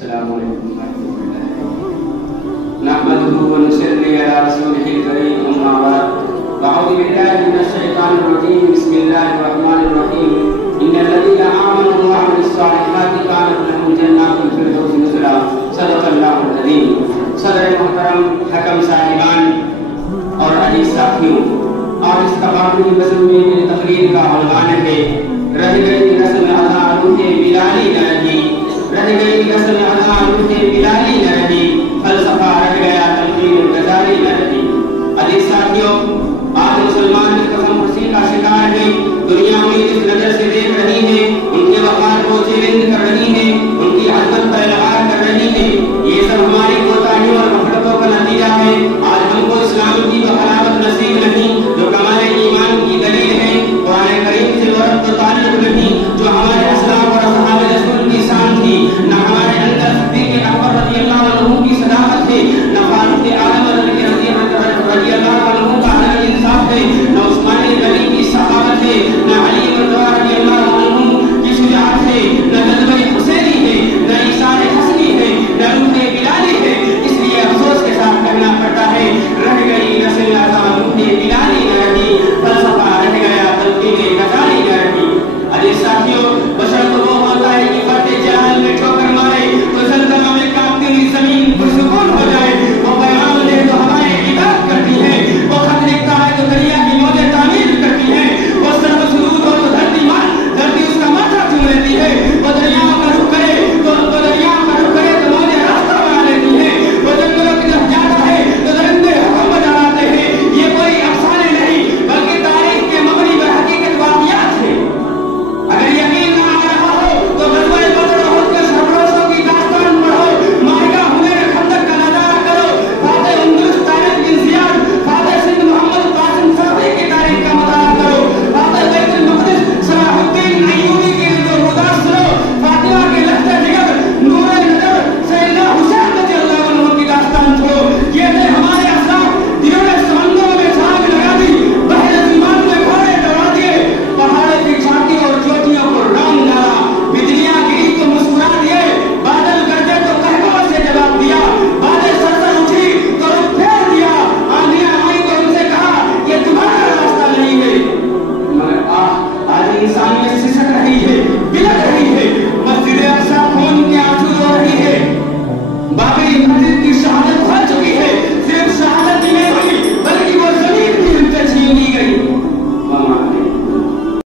السلام علیکم ورحمۃ اللہ نحمده ونصلي على رسوله الكريم اما بعد اعوذ بالله من الشیطان الرجیم بسم اللہ الرحمن الرحیم ان الذين آمنوا وعملوا الصالحات كانت لهم جنات الفردوس نزلا صدق اللہ العظیم۔ صدر محترم، حکم صاحبان اور عزیز ساتھیوں، آج اس تقابلی بزم میں میری تقریر کا عنوان ہے رہ گئی رسم ادا روح بلالی نہ رہی، رہ گئی رسم ادا روح بلالی نہ رہی، فلسفہ رہ گیا تلقین غزالی نہ رہی۔ عزیز ساتھیوں، آج مسلمان اس قسم پرسی کا شکار ہیں، دنیا میں جس نظر سے دیکھ رہی ہے، ان کے وقار کو چیلنج کر رہی ہے، ان کی عظمت پر الغار کر رہی ہے، یہ سب ہماری کوتاہیوں اور غفلتوں کا نتیجہ ہے۔ آج ہم کو اسلام کی بغاوت نصیب نہیں جو ہمارے ایمان کی دلیل ہے، قرآن کریم سے عورت کو تعلق نہیں جو ہمارے اسلاف اور اصحاب رسول کی شان تھی، نہ ہمارے اندر صدیق اکبر رضی اللہ عنہ کی صداقت ہے، نہ فاروق اعظم رضی اللہ عنہ کا عدل انصاف ہے، نہ عثمان غنی کی صحابت ہے، نہ علی مرتضیٰ رضی اللہ عنہ کی شجاعت ہے، نہ جذبہ حسینی ہے، نہ ایثار حسنی ہے، نہ روح بلالی ہے۔ اس لیے افسوس کے ساتھ کہنا پڑتا ہے رہ گئی نسل اعظم روح بلالی نہ رہی، فلسفہ رہ گیا تلقین غزالی نہ رہی۔ عزیز ساتھیوں، بشر تو وہ ہوتا ہے کہ فرد جہل میں ٹھوکر مارے تو زلزلہ میں کانپتی ہوئی زمین پرسکون ہو جائے، وہ پیغام دے تو ہمارے عبادت کرتی ہے، وہ خط لکھتا ہے تو دریا کی موجیں تعمیر کرتی ہے، وہ سرو سرود ہو تو دھرتی اس کا ماتھا چوم لیتی ہے، وہ دریاؤں کا رخ کرے تو موجیں راستہ بنا لیتی ہے، وہ جنگلوں کی طرف جاتا ہے تو درندے حکم بجا لاتے ہیں۔ یہ کوئی افسانے نہیں بلکہ تاریخ کے مبنی بر حقیقت واقعات ہیں۔ اگر یقین نہ آ رہا ہو تو غزوہ بدر احد کے سرفرازوں کی داستان پڑھو، مارکہ حنین خندق کا نظارہ کرو، فاتح اندلس طارق بن زیاد، فاتح سندھ محمد قاسم صافی کی تاریخ کا مطالعہ کرو، فاتح بیت المقدس صلاح الدین ایوبی کی رودات سنو، فاطمہ کے لشکر جگر نور نظر سیدنا حسین رضی اللہ عنہ کی داستان چھوڑو۔ یہ تھے ہمارے اسلاف جنہوں نے سمندروں میں چھاگ لگا دی، بحر عظیمان میں گھوڑے دوڑا دیے، پہاڑوں کی چھاتیوں اور چوٹیوں کو رام ڈالا، بجلیاں گری تو مسکرا دیے، بادل گرجے تو قہقہوں سے جواب دیا، بادیں سرسر اٹھی تو رخ پھیر دیا، آندھیاں آئی تو ان سے کہا یہ تمہارا راستہ نہیں ہے۔ مگر آج انسانیت سسک رہی ہے،